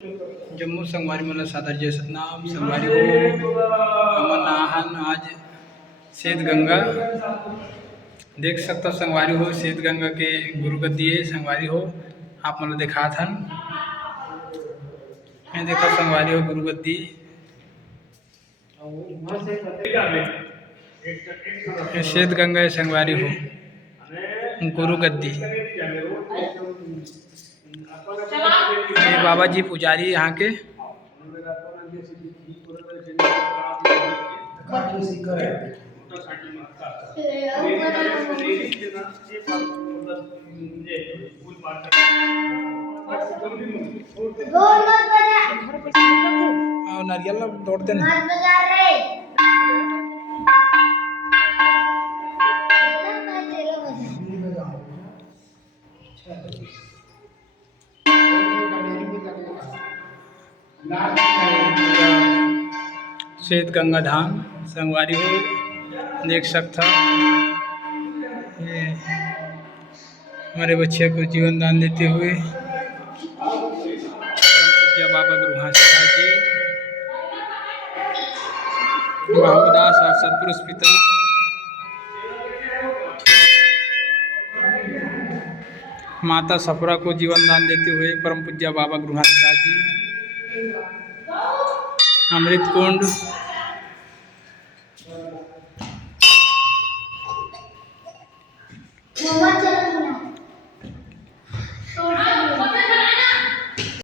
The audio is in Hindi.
जम्मू संगवारी मला सादर जय सतनाम संगवारी हो अमन आहन आज श्वेत गंगा देख सकता संगवारी हो। श्वेत गंगा के गुरु गद्दी है संगवारी हो। आप मतलब देखा था मैं देखा संगवारी हो गुरु गद्दी श्वेत गंगा है संगवारी हो गुरु गद्दी। ये बाबा जी पुजारी यहाँ के नारियल तोड़ते ना श्वेत गंगा धाम संगवारी हो देख सकता ये हमारे बच्चे को जीवन दान देते हुए पूज्य बाबा गुरुहास्ता जी बाबूदास और सतपुरुष पिता माता सफरा को जीवन दान देते हुए परम पूज्य बाबा गुरुहास्ता जी अमृत कुंड